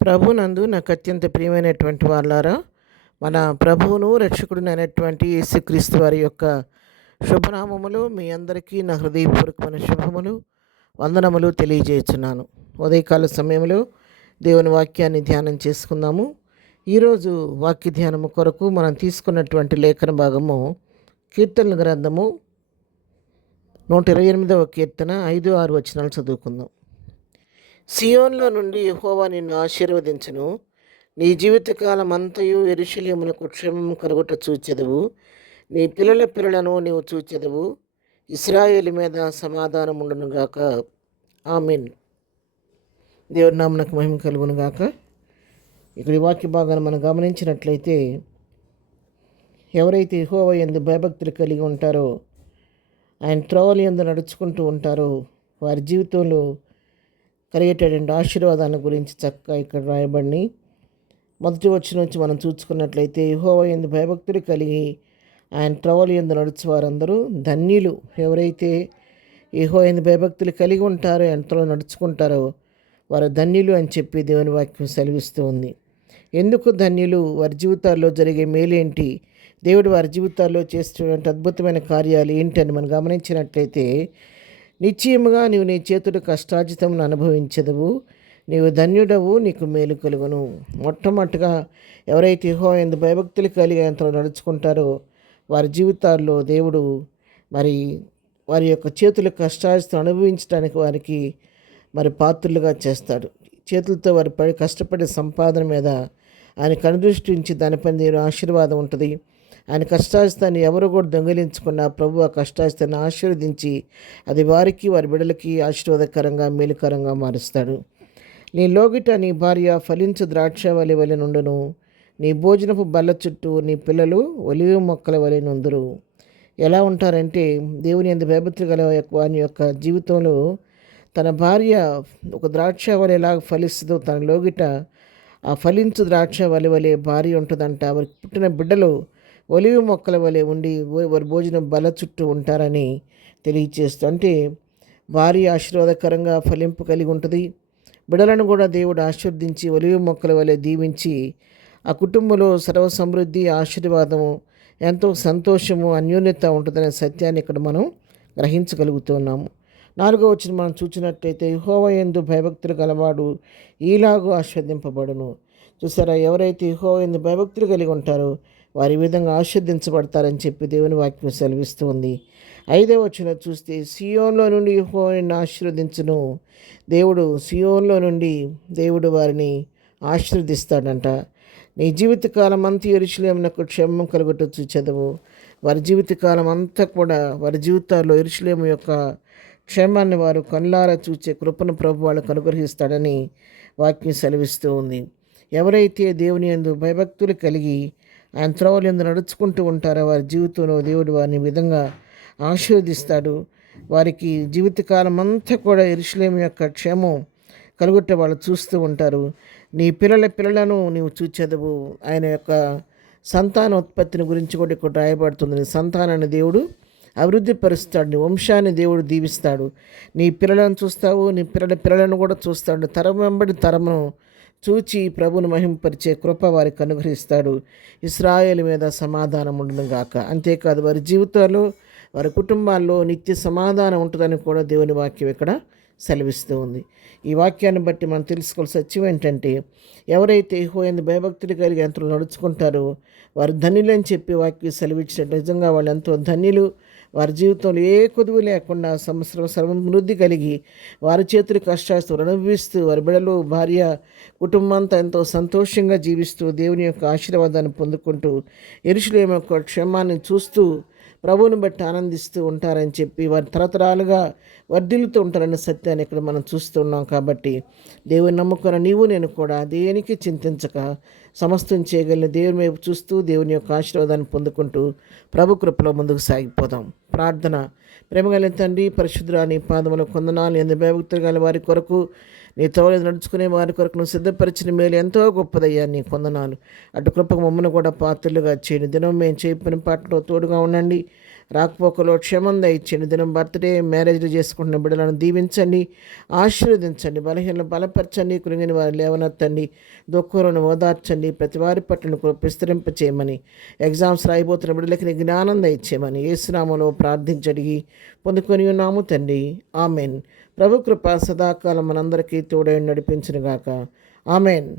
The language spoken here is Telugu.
ప్రభునందు నాకు అత్యంత ప్రియమైనటువంటి వాళ్ళారా, మన ప్రభువును రక్షకుడునైనటువంటి యేసుక్రీస్తు వారి యొక్క శుభనామములు మీ అందరికీ నా హృదయపూర్వకమైన శుభములు వందనములు తెలియజేస్తున్నాను. ఉదయకాల సమయంలో దేవుని వాక్యాన్ని ధ్యానం చేసుకుందాము. ఈరోజు వాక్య ధ్యానము కొరకు మనం తీసుకున్నటువంటి లేఖన భాగము కీర్తనల గ్రంథము 128వ కీర్తన 5-6 వచనాలు చదువుకుందాం. సియోన్లో నుండి యెహోవా నిన్ను ఆశీర్వదించును. నీ జీవితకాలం అంతయు యెరూషలేమునకు క్షేమం కలుగుట చూచెదవు. నీ పిల్లల పిల్లలను నీవు చూచెదవు. ఇశ్రాయేలు మీద సమాధానం ఉండునుగాక. ఆమేన్. దేవుడి నామమునకు మహిమ కలుగును గాక. ఇక్కడ ఈ వాక్య భాగాన్ని మనం గమనించినట్లయితే, ఎవరైతే యెహోవా యందు భయభక్తులు కలిగి ఉంటారో, ఆయన త్రోవల యందు నడుచుకుంటూ ఉంటారో, వారి జీవితంలో కలిగేటటువంటి ఆశీర్వాదాల గురించి చక్కగా ఇక్కడ రాయబడి మొదటి వచ్చిన నుంచి మనం చూసుకున్నట్లయితే, యెహోవా యందు భయభక్తులు కలిగి ఆయన త్రోవల యందు నడుచు వారందరూ ధన్యులు. ఎవరైతే యెహోవా యందు భయభక్తులు కలిగి ఉంటారో, ఆయన త్రోవలో నడుచుకుంటారో వారు ధన్యులు అని చెప్పి దేవుని వాక్యం సెలవిస్తూ ఉంది. ఎందుకు ధన్యులు? వారి జీవితాల్లో జరిగే మేలేంటి, దేవుడు వారి జీవితాల్లో చేస్తున్నటువంటి అద్భుతమైన కార్యాలు ఏంటని మనం గమనించినట్లయితే, నిశ్చయముగా నీవు నీ చేతుల కష్టార్జితమును అనుభవించదవు. నీవు ధన్యుడవు, నీకు మేలు కలుగును. మొట్టమొదటిగా ఎవరైతే యెహోవా యందు భయభక్తులు కలిగి ఆయనతో నడుచుకుంటారో వారి జీవితాల్లో దేవుడు మరి వారి యొక్క చేతుల కష్టార్జితం అనుభవించడానికి వారికి మరి పాత్రులుగా చేస్తాడు. చేతులతో వారి కష్టపడే సంపాదన మీద ఆయన కనుదృష్టి ఉంచి దానిపైన దేవుని ఆశీర్వాదం ఉంటుంది. ఆయన కష్టార్జితాన్ని ఎవరు కూడా దొంగిలించుకున్న ప్రభు ఆ కష్టార్జితాన్ని ఆశీర్వదించి అది వారికి వారి బిడ్డలకి ఆశీర్వాదకరంగా మేలుకరంగా మారుస్తాడు. నీ లోగిట నీ భార్య ఫలించు ద్రాక్షవల్లి వలె నుండును. నీ భోజనపు బల్ల చుట్టూ నీ పిల్లలు ఒలివ మొక్కల వలె నుందురు. ఎలా ఉంటారంటే, దేవుని యందు భయభక్తులు గల వారి యొక్క జీవితంలో తన భార్య ఒక ద్రాక్ష వలెలాగా ఫలిస్తుందో, తన లోగిట ఆ ఫలించు ద్రాక్ష వలె భార్య ఉంటుందంట. వారికి పుట్టిన బిడ్డలు ఒలివ మొక్కల వలె ఉండి వారి భోజనం బల చుట్టూ ఉంటారని తెలియచేస్తూ, అంటే భార్య ఆశీర్వాదకరంగా ఫలింపు కలిగి ఉంటుంది. బిడ్డలను కూడా దేవుడు ఆశీర్వదించి ఒలివ మొక్కల వలె దీవించి ఆ కుటుంబంలో సర్వ సమృద్ధి, ఆశీర్వాదము, ఎంతో సంతోషము, అన్యోన్యత ఉంటుందనే సత్యాన్ని ఇక్కడ మనం గ్రహించగలుగుతున్నాము. 4వ వచనం మనం చూసినట్లయితే, యెహోవా యందు భయభక్తులు గలవాడు ఈలాగు ఆస్వాదింపబడును. చూసారా, ఎవరైతే యెహోవా యందు భయభక్తులు కలిగి ఉంటారో వారి విధంగా ఆశీర్వదించబడతారని చెప్పి దేవుని వాక్యం సెలవిస్తూ ఉంది. 5వ వచనం చూస్తే, సియోన్లో నుండి యెహోవా నిన్ను ఆశీర్వదించును. దేవుడు సియోన్లో నుండి దేవుడు వారిని ఆశీర్వదిస్తాడంట. నీ జీవితకాలం అంతా యెరూషలేమునకు క్షేమం కలుగుట చూచెదవు. వారి జీవితకాలం అంతా కూడా వారి జీవితాల్లో యెరూషలేము యొక్క క్షేమాన్ని వారు కళ్ళారా చూచే కృపను ప్రభు వాళ్ళకు అనుగ్రహిస్తాడని వాక్యం సెలవిస్తూ ఉంది. ఎవరైతే దేవుని యందు భయభక్తులు కలిగి ఆయన త్రోవల యందు నడుచుకుంటూ ఉంటారో వారి జీవితంలో దేవుడు వారిని విధంగా ఆశీర్వదిస్తాడు. వారికి జీవితకాలం అంతా కూడా యెరూషలేము యొక్క క్షేమం కలుగుట వాళ్ళు చూస్తూ ఉంటారు. నీ పిల్లల పిల్లలను నీవు చూచెదవు. ఆయన యొక్క సంతాన ఉత్పత్తిని గురించి కూడా ఇక్కడ రాయబడుతుంది. నీ సంతానాన్ని దేవుడు అభివృద్ధి పరుస్తాడు. నీ వంశాన్ని దేవుడు దీవిస్తాడు. నీ పిల్లలను చూస్తావు, నీ పిల్లల పిల్లలను కూడా చూస్తాడు. తరం వెంబడి తరమును చూచి ప్రభువును మహింపరిచే కృప వారికి అనుగ్రహిస్తాడు. ఇశ్రాయేలు మీద సమాధానం ఉండును గాక. అంతేకాదు, వారి జీవితాల్లో వారి కుటుంబాల్లో నిత్య సమాధానం ఉంటుందని కూడా దేవుని వాక్యం ఇక్కడ సెలవిస్తూ ఉంది. ఈ వాక్యాన్ని బట్టి మనం తెలుసుకోవాల్సిన సత్యం ఏంటంటే, ఎవరైతే యెహోవా యందు భయభక్తులు కలిగి ఎంతో నడుచుకుంటారో వారు ధన్యులు అని చెప్పి వాక్యం సెలవిచ్చినట్టు నిజంగా వాళ్ళు ఎంతో ధన్యులు. వారి జీవితంలో ఏ కొదువు లేకుండా సంవత్సరం సమృద్ధి కలిగి వారి చేతులు కష్టాస్తూ అనుభవిస్తూ వారి బిడ్డలు, భార్య, కుటుంబం అంతా ఎంతో సంతోషంగా జీవిస్తూ దేవుని యొక్క ఆశీర్వాదాన్ని పొందుకుంటూ యెరూషలేము యొక్క క్షేమాన్ని చూస్తూ ప్రభువుని బట్టి ఆనందిస్తూ ఉంటారని చెప్పి వారి తరతరాలుగా వర్ధిల్లుతూ ఉంటారనే సత్యాన్ని ఇక్కడ మనం చూస్తున్నాం. కాబట్టి దేవుని నమ్ముకున్న నీవు నేను కూడా దేనికి చింతించక సమస్తం చేయగలిగిన దేవుని వైపు చూస్తూ దేవుని యొక్క ఆశీర్వాదాన్ని పొందుకుంటూ ప్రభు కృపలో ముందుకు సాగిపోదాం. ప్రార్థన. ప్రేమగలిగిన తండ్రి, పరిశుద్ధుడా, నీ పాదముల కొందనాలు ఎందు భయభక్తులు గల వారి కొరకు, నీ త్రోవలో నడుచుకునే వారి కొరకు నువ్వు సిద్ధపరిచిన మేలు ఎంతో గొప్పదయ్యా, నీ కొందనాలు. అటు కృపకు మమ్మల్ని కూడా పాత్రలుగా చేయండి. దినం మేము చేయి పని పాటలో తోడుగా ఉండండి. రాకపోకలో క్షేమం దయచేయండి. దినం బర్త్డే మ్యారేజ్లు చేసుకుంటున్న బిడ్డలను దీవించండి, ఆశీర్వదించండి. బలహీనలు బలపరచండి, కృంగిని వారు లేవనెత్తండి, దుఃఖులను ఓదార్చండి. ప్రతి వారి పట్ల విస్తరింప చేయమని, ఎగ్జామ్స్ రాయిపోతున్న బిడ్డలకి నీ జ్ఞానం దయచేయమని యేసునామములో ప్రార్థించడిగి పొందుకొని ఉన్నాము తండ్రి. ఆమెన్. ప్రభు కృప సదాకాలం మనందరికీ తోడై నడిపించునుగాక. ఆమెన్.